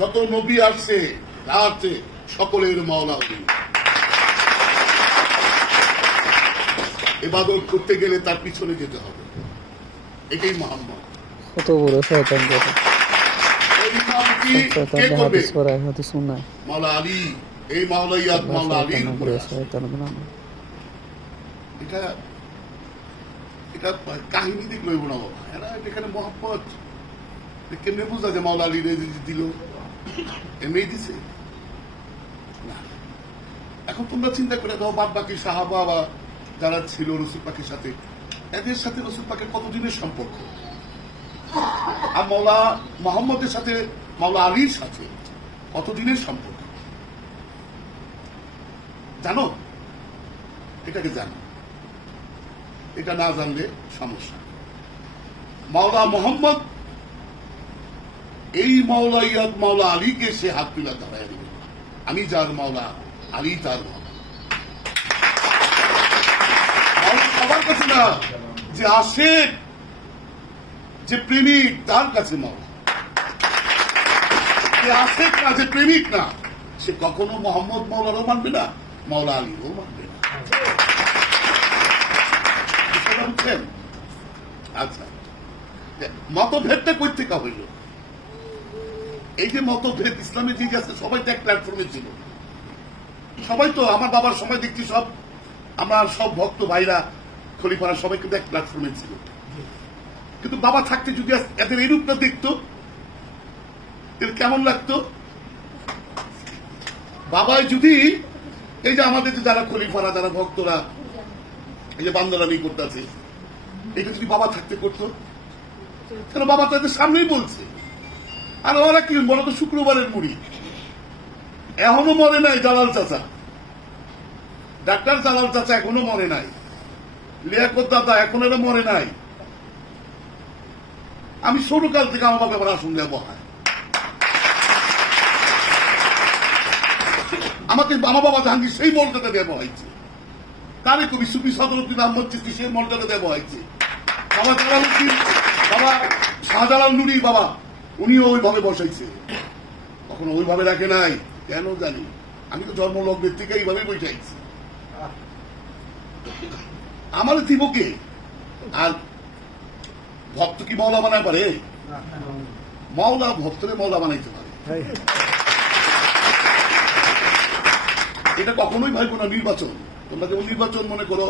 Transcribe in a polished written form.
যত নবী আসছে তা আছে সকলের মাওলা উনি। ইবাদত করতে গেলে তার পিছনে যেতে হবে, এটাই মোহাম্মদ। কত বড় শয়তান কথা। এই ইমামতি শয়তান কে করবে? হাদিস পড়ায় হাদিস শোনায়। মাওলা আলী, এই মাওলাইয়াত মাওলা আলীর উপরে আছে। শয়তান বানানো। এটা এটা কাহিনী দেখলো না বাবা, এরা এখানে মোহাম্মদ কেমনে বুঝা যে মাওলা আলী দিল, এমনি দিছে না। এখন তোমরা চিন্তা করে দাও, বাদ বাকি সাহাবা বা যারা ছিল রসুল পাকের সাথে, এদের সাথে রসুল পাকের কতদিনের সম্পর্ক, আর মাওলা মোহাম্মদের সাথে মাওলা আলীর সাথে কতদিনের সম্পর্ক জানো? এটাকে জানো, এটা না জানলে সমস্যা। মাওলা মোহাম্মদ এই মাওলাইয়াত মাওলা আলীকে সে হাত তুলা দাঁড়ায় দেবে, আমি যার মাওলা আলী তার মাওলা। সবার কাছে না, যে আশেক যে প্রেমিক তার কাছে মাওলা, যে আশেক না যে প্রেমিক না সে কখনো মোহাম্মদ মাওলারও মানবে না, মাওলা আলীরও মানবে না। বুঝছেন? আচ্ছা, মতভেদটা কই থেকে হইল? এই যে মতভেদ ইসলামে যে আছে, সবাই তো এক প্ল্যাটফর্মে ছিল। সবাই তো আমার বাবার সময় দেখছি সব আমরা সব ভক্ত ভাইরা খলিফারা সবাই কিন্তু এক প্ল্যাটফর্মে ছিল। কিন্তু বাবা থাকতে যদি এদের এই রূপটা দেখতো, এর কেমন লাগতো? বাবাই যদি এই যে আমাদের যারা খলিফারা যারা ভক্তরা এই যে বান্দরানি করতেছে, এটা যদি বাবা থাকতে করতো, কেন বাবা তাদের সামনেই বলছে। আর ওরা কি বলো তো, শুক্রবারের মুড়ি এখনো মরে নাই জালাল চাচা, ডাক্তার জালাল চাচা এখনো মরে নাই, লিয়াকত দাদা এখন এরা মরে নাই। আমি সরুকাল থেকে আমার বাবা এবার আসুন দেওয়া হয়, আমাকে আমার বাবা জাহাঙ্গীর সেই মর্যাদা দেওয়া হয়েছে, কারে কবি সুফি সদরুদ্দিন আহমদ চিশতি সেই মর্যাদা দেওয়া হয়েছে, বাবা জালালউদ্দিন বাবা শাহজালাল নুরি বাবা উনিও ওইভাবে বসাইছে, কখনো ওইভাবে রাখে নাই। কেন জানি, আমি তো জন্মলগ্নের থেকে এইভাবে বসাইছি। আমার দিব কে? আর ভক্ত কি মাওলা বানায় পারে? মাওলা ভক্তরে মাওলা বানাইতে পারে। এটা কখনোই ভাইবো না নির্বাচন। তোমরা যেমন নির্বাচন মনে করো